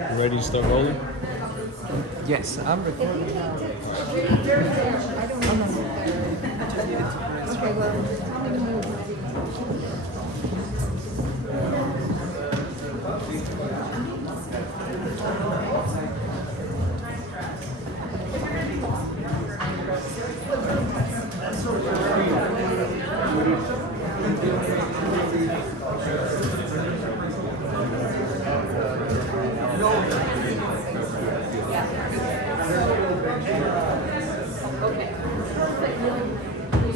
Ready to start rolling? Yes, I'm recording now. Okay, well,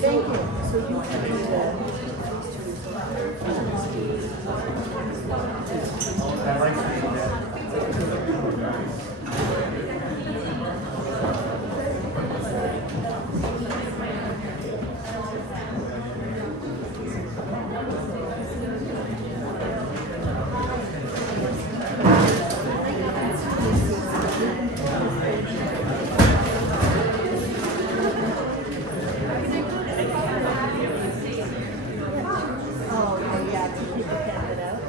thank you. So you can do that. Oh, yeah, to keep the candid out.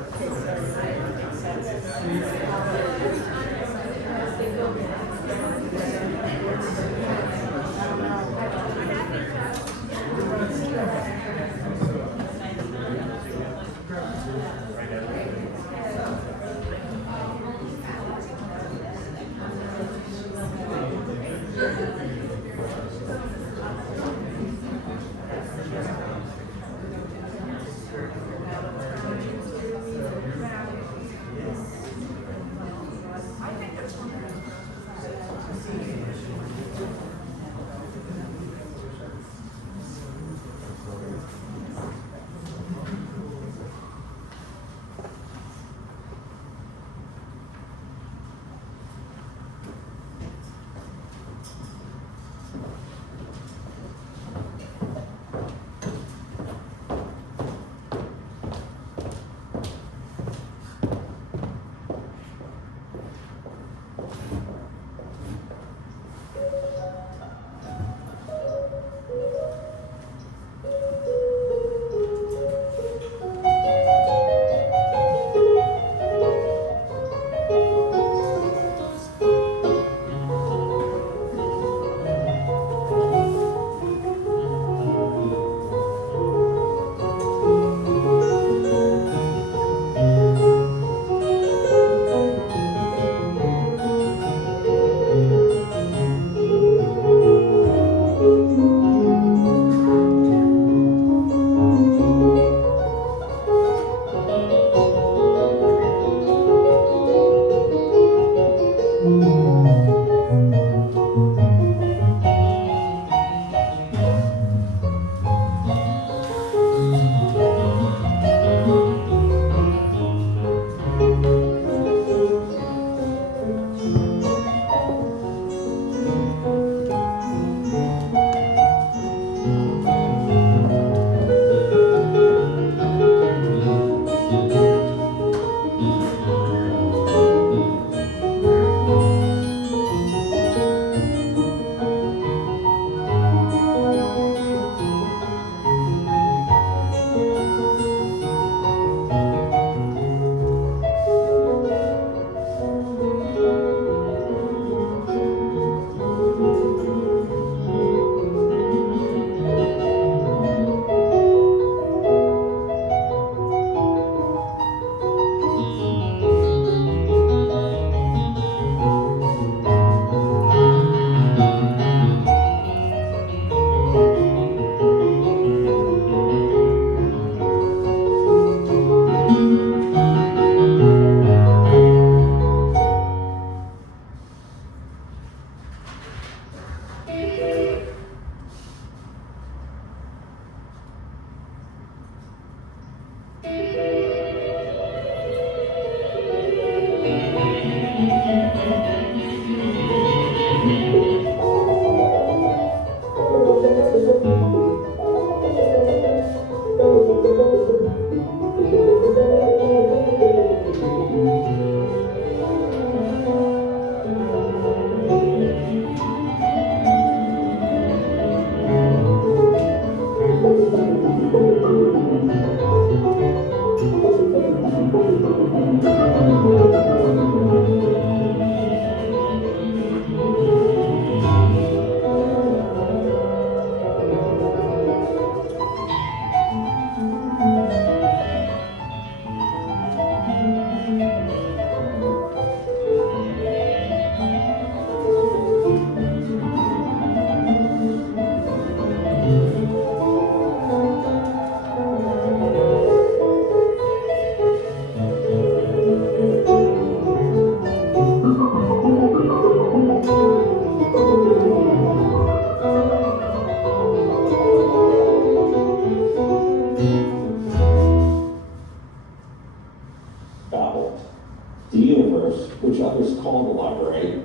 which others call the library,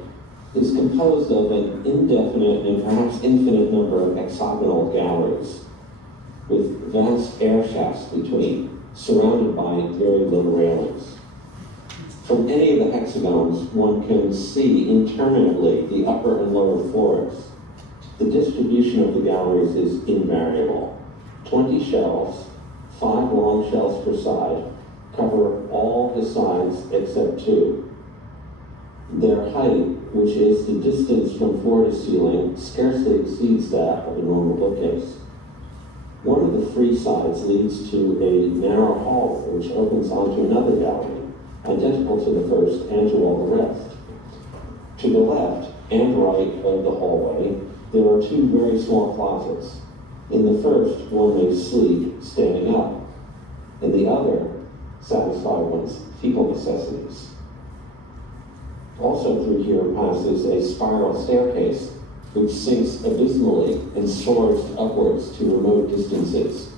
is composed of an indefinite and perhaps infinite number of hexagonal galleries, with vast air shafts between, surrounded by very little railings. From any of the hexagons, one can see interminably the upper and lower floors. The distribution of the galleries is invariable. 20 shelves, 5 long shelves per side, cover all the sides except 2. Their height, which is the distance from floor to ceiling, scarcely exceeds that of a normal bookcase. One of the free sides leads to a narrow hall which opens onto another gallery, identical to the first and to all the rest. To the left and right of the hallway, there are 2 very small closets. In the first, one may sleep standing up. In the other, satisfy one's feeble necessities. Also through here passes a spiral staircase, which sinks abysmally and soars upwards to remote distances.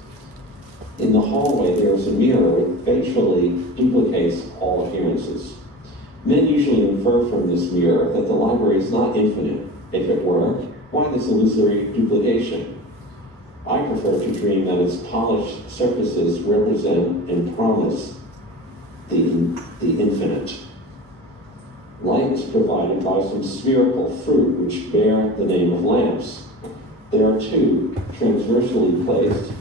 In the hallway, there is a mirror which facially duplicates all appearances. Men usually infer from this mirror that the library is not infinite. If it were, why this illusory duplication? I prefer to dream that its polished surfaces represent and promise the infinite. Light is provided by some spherical fruit which bear the name of lamps. There are 2 transversally placed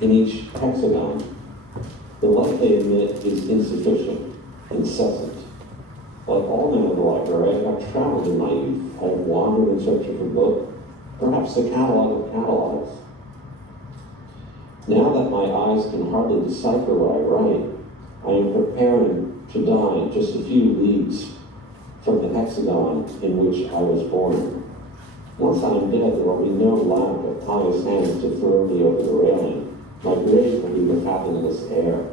in each hexagon. The light they emit is insufficient, incessant. Like all men of the library, I have traveled in my youth. I have wandered in search of a book, perhaps a catalog of catalogs. Now that my eyes can hardly decipher what I write, I am preparing to die just a few leagues from the hexagon in which I was born. Once I am dead, there will be no lack of pious hands to throw me over the railing. My grave will be the fathomless air.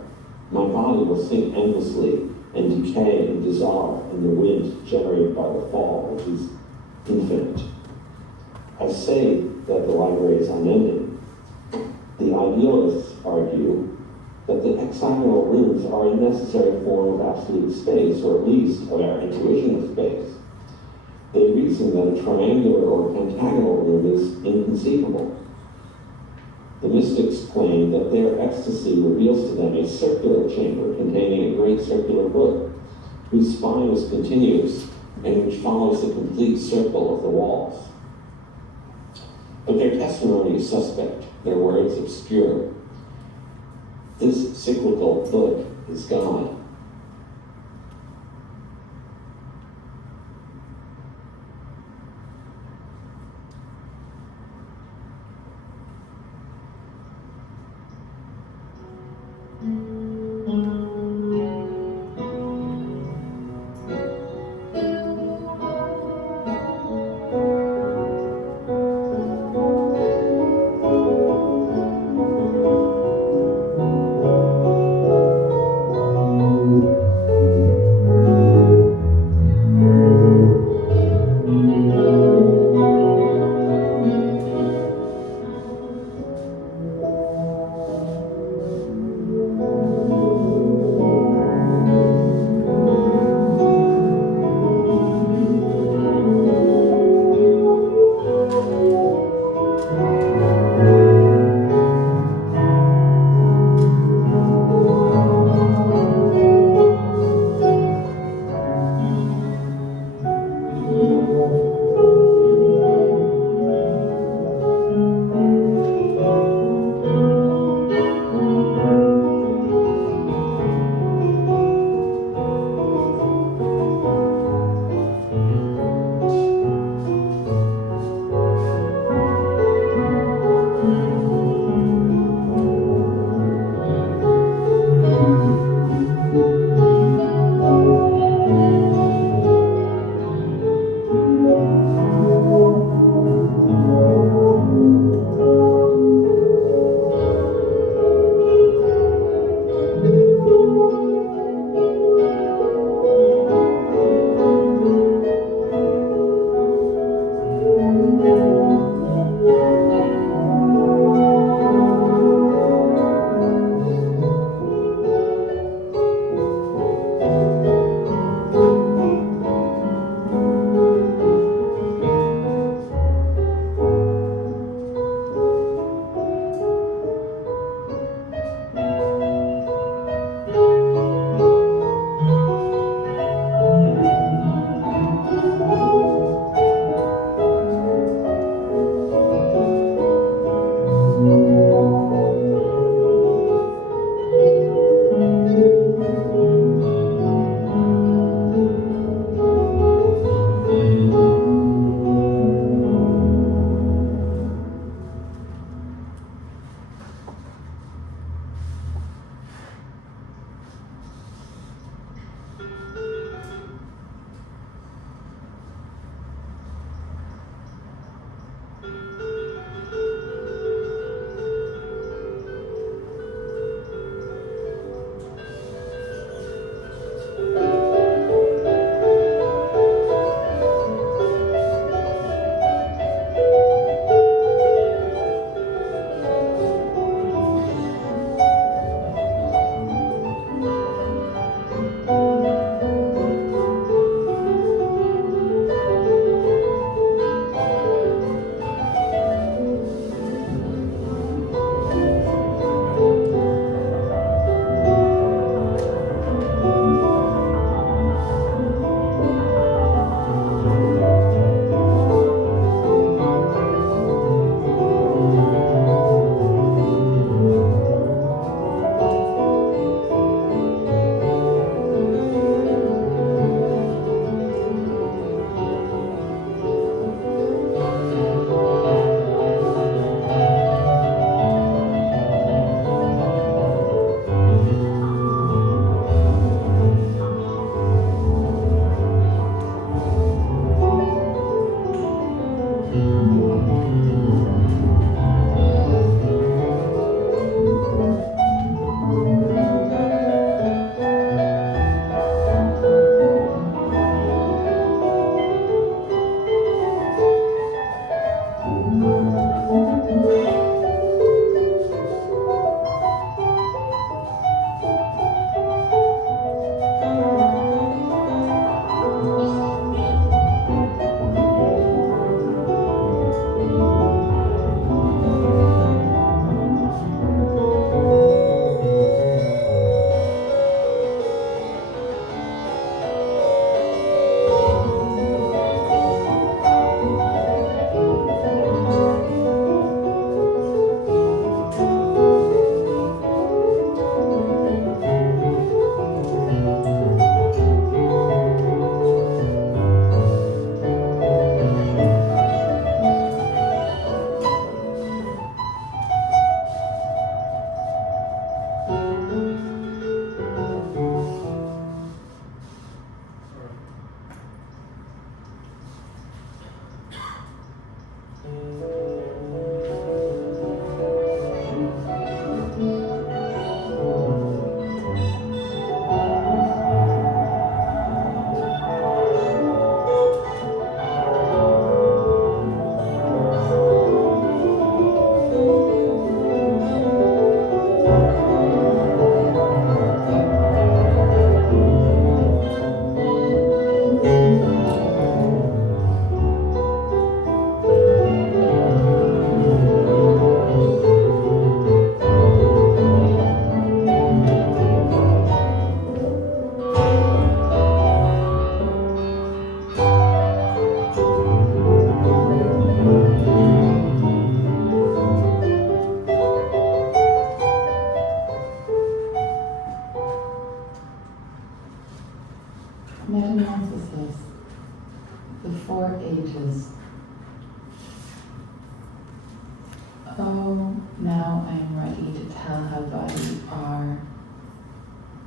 My body will sink endlessly and decay and dissolve in the wind generated by the fall, which is infinite. I say that the library is unending. The idealists argue that the hexagonal rooms are a necessary form of absolute space, or at least of our intuition of space. They reason that a triangular or pentagonal room is inconceivable. The mystics claim that their ecstasy reveals to them a circular chamber containing a great circular book, whose spine is continuous and which follows the complete circle of the walls. But their testimony is suspect, their words obscure. This cyclical book is God. treatise. Oh, now I am ready to tell how bodies are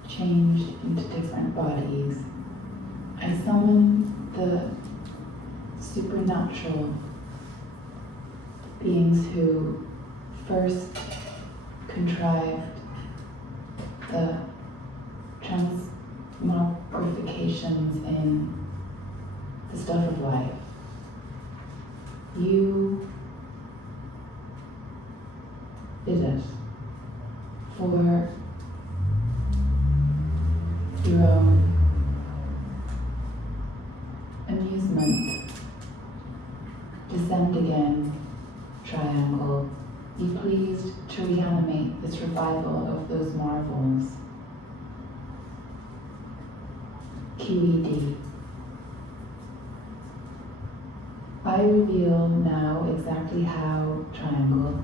changed into different bodies. I summon the supernatural beings who first contrived the transmogrifications in the stuff of life. You did it for your own amusement. Descend again, triangle. Be pleased to reanimate this revival of those marvels. QED. I reveal now exactly how, triangle,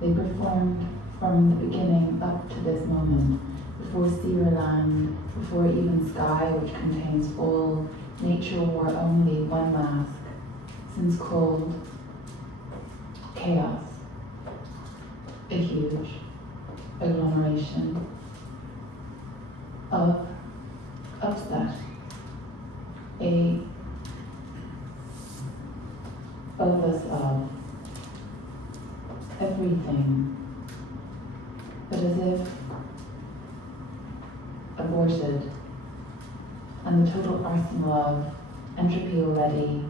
they performed from the beginning up to this moment, before sea or land, before even sky which contains all, nature wore only one mask, since cold, chaos, a huge agglomeration of upset, a bolus of everything, but as if aborted, and the total arsenal of entropy already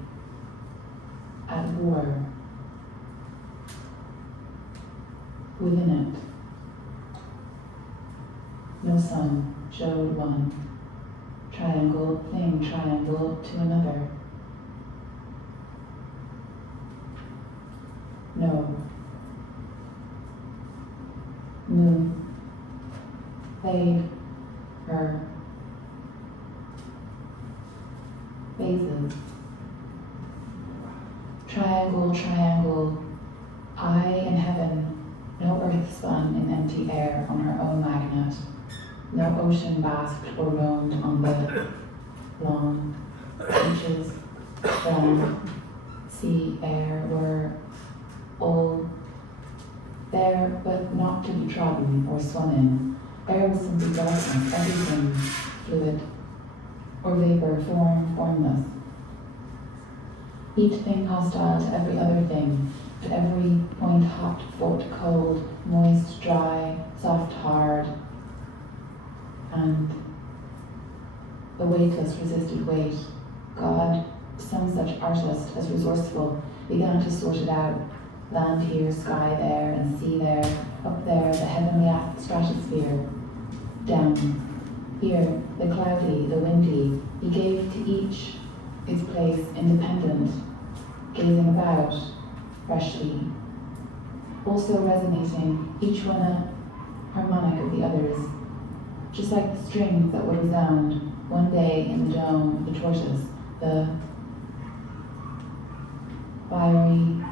at war within it. No sun showed one triangle thing, triangle to another. No moon played her phases. Triangle, triangle, I in heaven, no earth spun in empty air on her own magnet, no ocean basked or roamed on the long beaches, ground, sea, air were all there, but not to be trodden or swum in. Air was simply darkness, everything fluid, or vapor, formless. Each thing hostile to every other thing, to every point hot, fought, cold, moist, dry, soft, hard, and the weightless resisted weight. God, some such artist as resourceful, began to sort it out. Land here, sky there, and sea there, up there, the heavenly stratosphere, down here, the cloudy, the windy. He gave to each its place independent, gazing about, freshly, also resonating, each one a harmonic of the others, just like the strings that would resound one day in the dome of the tortoise, the fiery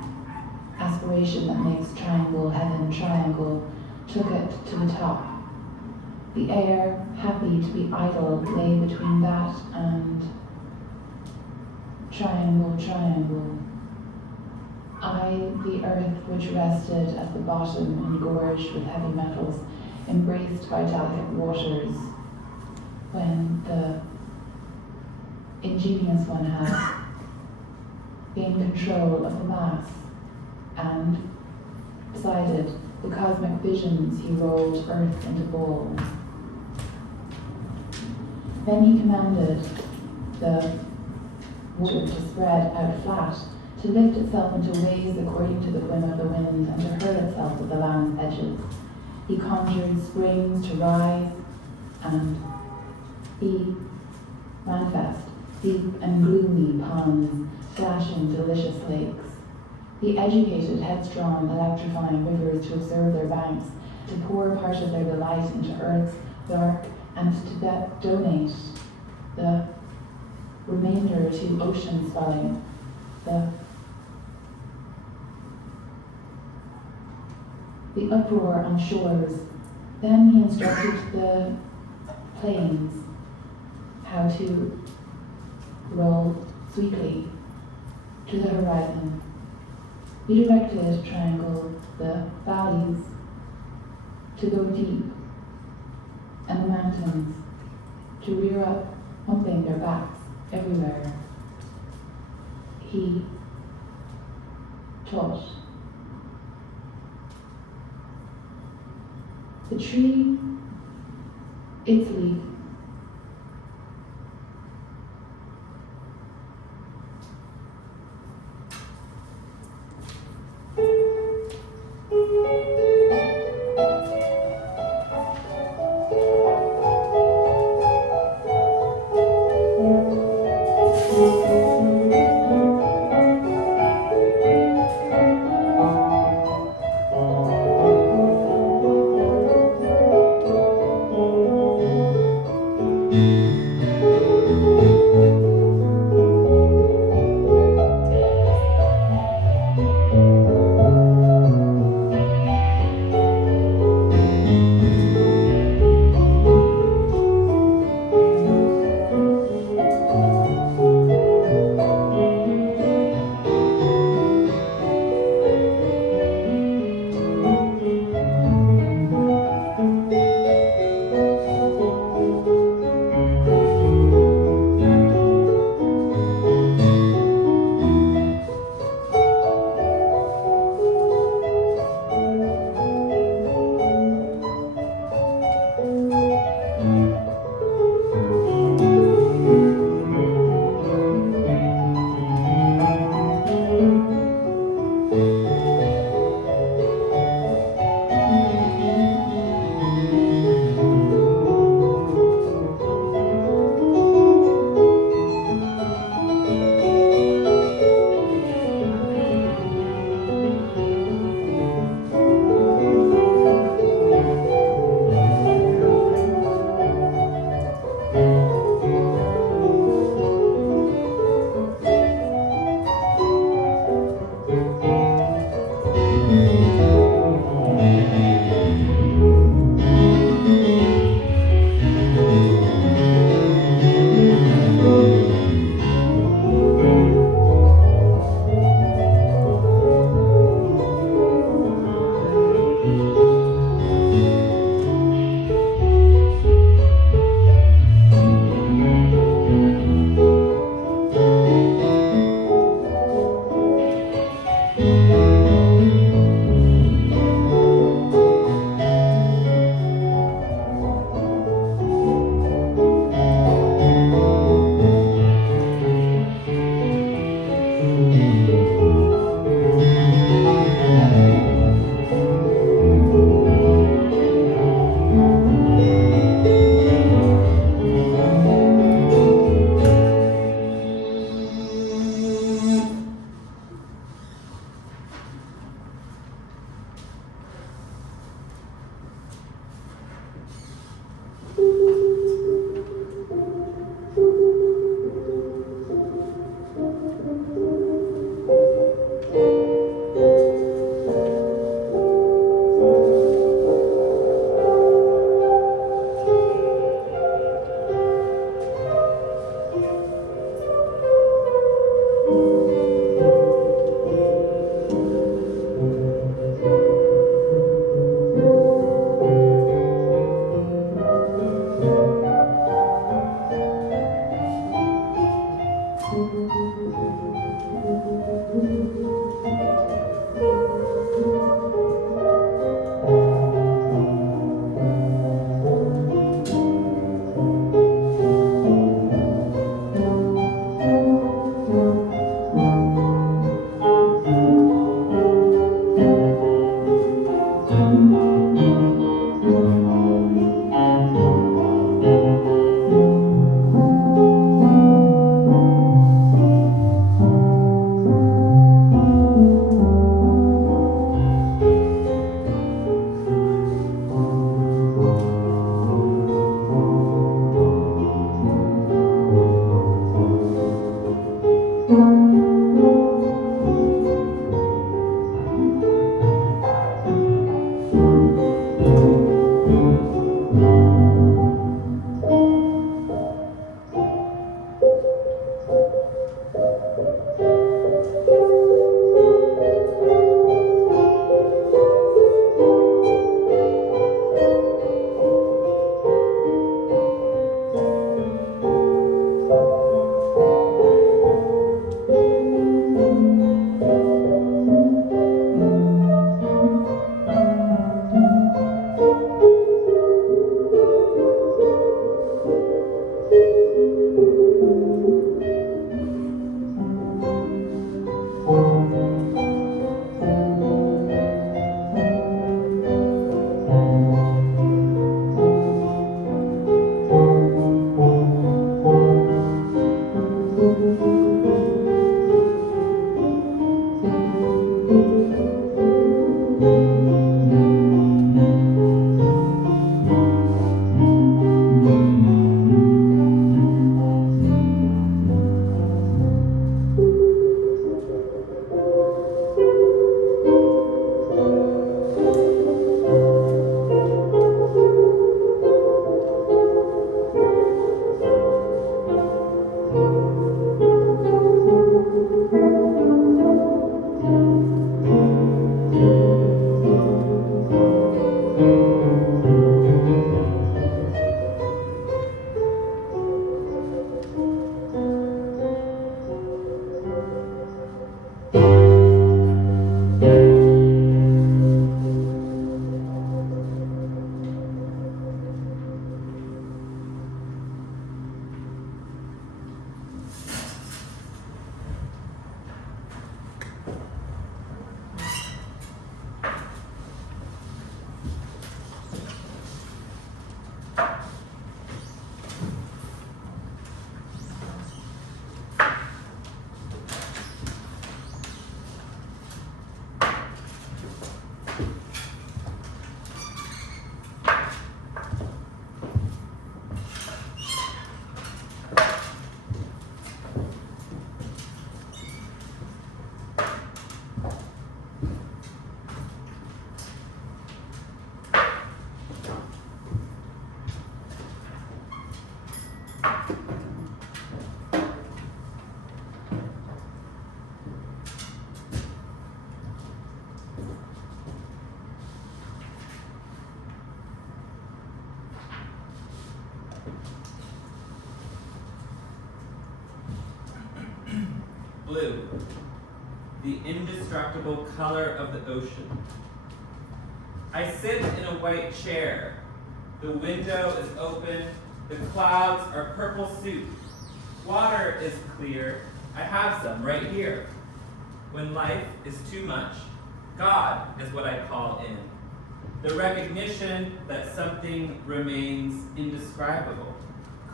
aspiration that makes triangle heaven triangle, took it to the top. The air, happy to be idle, lay between that and triangle, triangle. I, the earth which rested at the bottom, engorged with heavy metals, embraced by delicate waters, when the ingenious one had gained control of the mass, and decided the cosmic visions he rolled earth into balls. Then he commanded the water to spread out flat, to lift itself into waves according to the whim of the wind, and to hurl itself at the land's edges. He conjured springs to rise and be manifest, deep and gloomy ponds, flashing delicious lakes. He educated headstrong, electrifying rivers to observe their banks, to pour part of their delight into earth's dark, and to donate the remainder to ocean swelling, the uproar on shores. Then he instructed the plains how to roll sweetly, to the horizon. He directed triangle the valleys to go deep, and the mountains to rear up, humping their backs everywhere. He taught. The tree, its leaf, blue, the indestructible color of the ocean. I sit in a white chair. The window is open. The clouds are purple soup. Water is clear. I have some right here. When life is too much, God is what I call in. The recognition that something remains indescribable,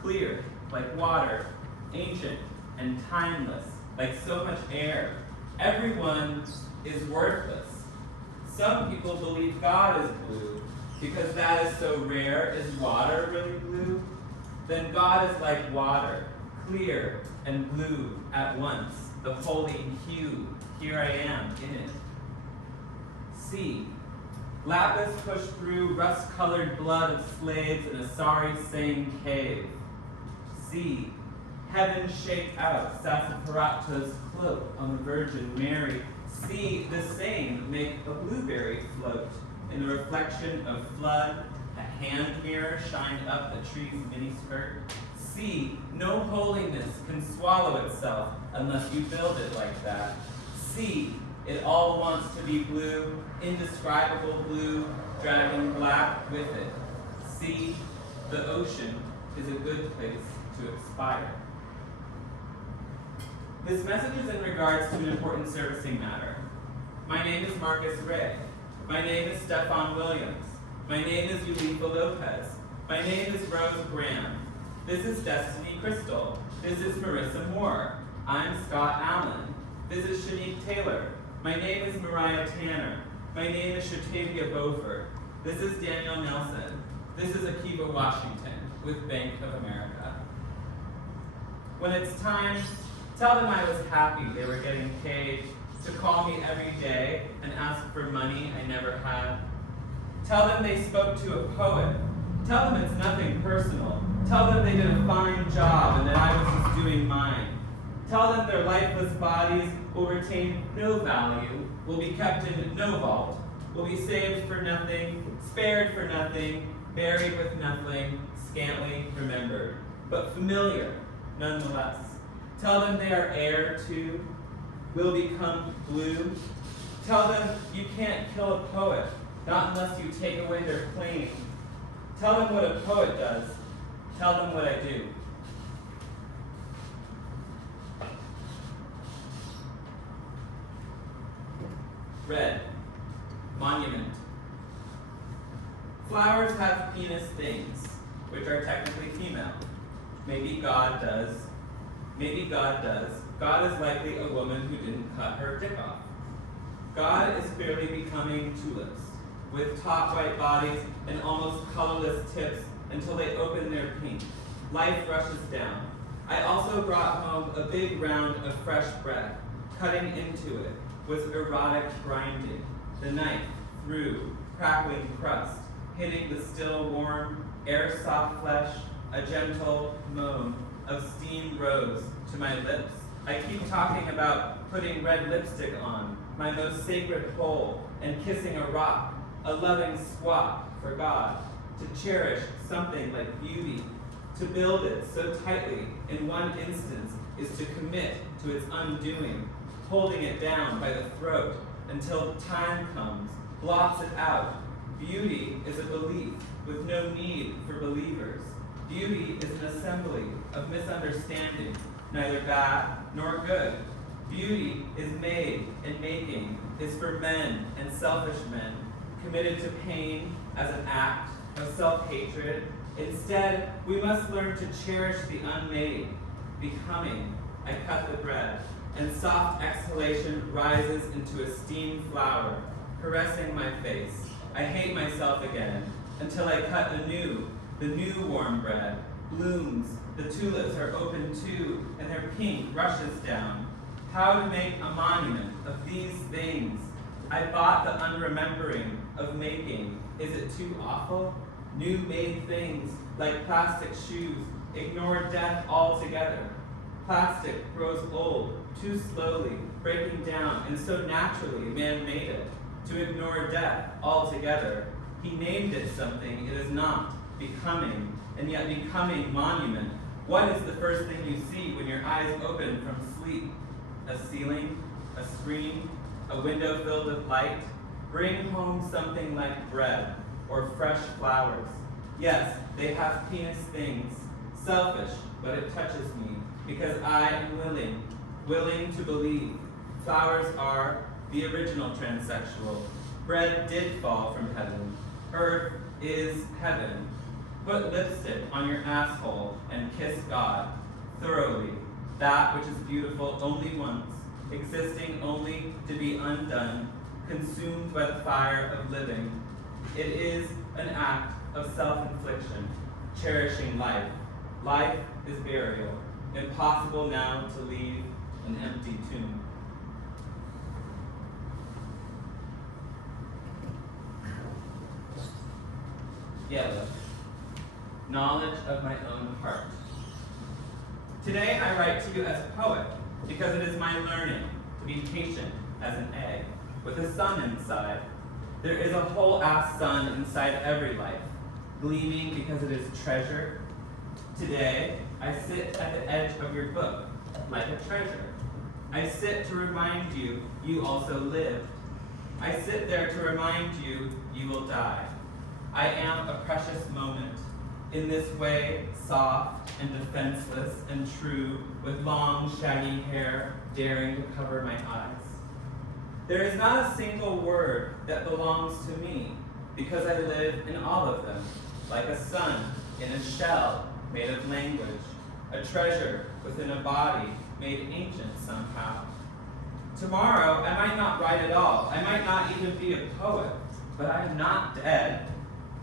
clear, like water, ancient and timeless, like so much air. Everyone is worthless. Some people believe God is blue because that is so rare. Is water really blue? Then God is like water, clear and blue at once, the holy hue. Here I am in it. See, lapis pushed through rust-colored blood of slaves in a sorry same cave. See, heaven shaped out Sassafrato's cloak on the Virgin Mary. See, the same make a blueberry float in the reflection of flood, a hand mirror shine up a tree's miniskirt. See, no holiness can swallow itself unless you build it like that. See, it all wants to be blue, indescribable blue, dragging black with it. See, the ocean is a good place to expire. This message is in regards to an important servicing matter. My name is Marcus Ray. My name is Stefan Williams. My name is Yulifa Lopez. My name is Rose Graham. This is Destiny Crystal. This is Marissa Moore. I'm Scott Allen. This is Shanique Taylor. My name is Mariah Tanner. My name is Shatavia Beaufort. This is Daniel Nelson. This is Akiva Washington with Bank of America. When it's time, tell them I was happy they were getting paid to call me every day and ask for money I never had. Tell them they spoke to a poet. Tell them it's nothing personal. Tell them they did a fine job and that I was just doing mine. Tell them their lifeless bodies will retain no value, will be kept in no vault, will be saved for nothing, spared for nothing, buried with nothing, scantily remembered, but familiar nonetheless. Tell them they are air too, will become blue. Tell them you can't kill a poet, not unless you take away their claim. Tell them what a poet does. Tell them what I do. Red, monument. Flowers have penis things, which are technically female. Maybe God does. Maybe God does. God is likely a woman who didn't cut her dick off. God is clearly becoming tulips, with top white bodies and almost colorless tips until they open their pink. Life rushes down. I also brought home a big round of fresh bread. Cutting into it was erotic grinding, the knife through crackling crust, hitting the still warm, air-soft flesh, a gentle moan of steamed rose to my lips. I keep talking about putting red lipstick on, my most sacred hole, and kissing a rock, a loving squat for God, to cherish something like beauty. To build it so tightly in one instance is to commit to its undoing, holding it down by the throat until time comes, blots it out. Beauty is a belief with no need for believers. Beauty is an assembly of misunderstanding, neither bad nor good. Beauty is made and making, is for men and selfish men, committed to pain as an act of self-hatred. Instead, we must learn to cherish the unmade. Becoming, I cut the bread, and soft exhalation rises into a steamed flower, caressing my face. I hate myself again, until I cut anew, the new warm bread. Blooms, the tulips are open too, and their pink rushes down. How to make a monument of these things? I bought the unremembering of making. Is it too awful? New made things, like plastic shoes, ignore death altogether. Plastic grows old, too slowly, breaking down, and so naturally man made it. To ignore death altogether. He named it something it is not, becoming, and yet becoming monument. What is the first thing you see when your eyes open from sleep? a ceiling, a screen, a window filled with light, bring home something like bread or fresh flowers. Yes, they have penis things, selfish, but it touches me, because I am willing to believe. Flowers are the original transsexual. Bread did fall from heaven. Earth is heaven. Put lipstick on your asshole and kiss God thoroughly. That which is beautiful only once, existing only to be undone, consumed by the fire of living. It is an act of self-infliction, cherishing life. Life is burial. Impossible now to leave an empty tomb. Yellow. Knowledge of my own heart. Today I write to you as a poet because it is my learning to be patient as an egg with a sun inside. There is a whole ass sun inside every life, gleaming because it is treasure. Today I sit at the edge of your book like a treasure. I sit to remind you you also lived. I sit there to remind you you will die. I am a precious moment, in this way soft and defenseless and true, with long shaggy hair daring to cover my eyes. There is not a single word that belongs to me, because I live in all of them, like a sun in a shell made of language, a treasure within a body made ancient somehow. Tomorrow I might not write at all, I might not even be a poet, but I am not dead.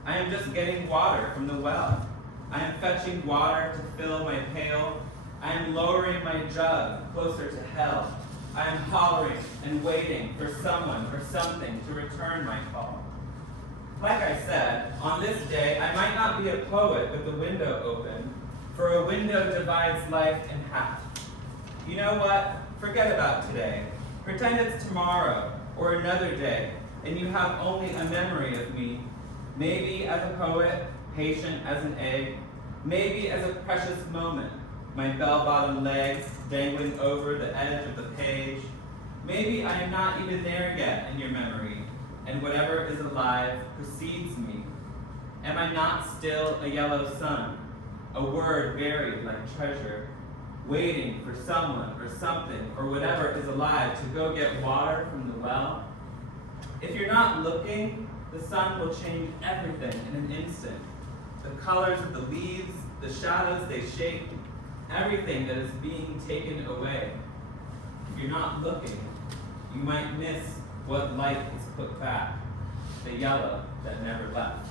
I am just getting water from the well. I am fetching water to fill my pail. I am lowering my jug closer to hell. I am hollering and waiting for someone or something to return my call. Like I said, on this day, I might not be a poet with the window open, for a window divides life in half. You know what? Forget about today. Pretend it's tomorrow or another day, and you have only a memory of me. Maybe as a poet, patient as an egg. Maybe as a precious moment, my bell-bottom legs dangling over the edge of the page. Maybe I am not even there yet in your memory, and whatever is alive precedes me. Am I not still a yellow sun, a word buried like treasure, waiting for someone or something or whatever is alive to go get water from the well? If you're not looking, the sun will change everything in an instant. The colors of the leaves, the shadows they shape, everything that is being taken away. If you're not looking, you might miss what light is put back, the yellow that never left.